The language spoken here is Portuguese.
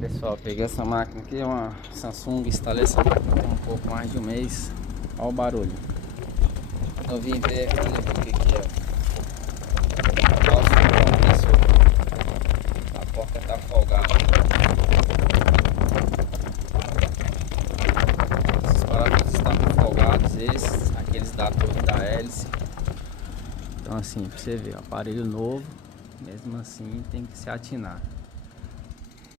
Pessoal, peguei essa máquina aqui, é uma Samsung, instalei essa máquina tem um pouco mais de um mês. Olha o barulho. Eu vim ver aqui o que que é. Nossa, a porta tá folgada. Esses parafusos estavam folgados, esses, aqueles da torre da hélice. Então assim, pra você ver, aparelho novo, mesmo assim tem que se atinar.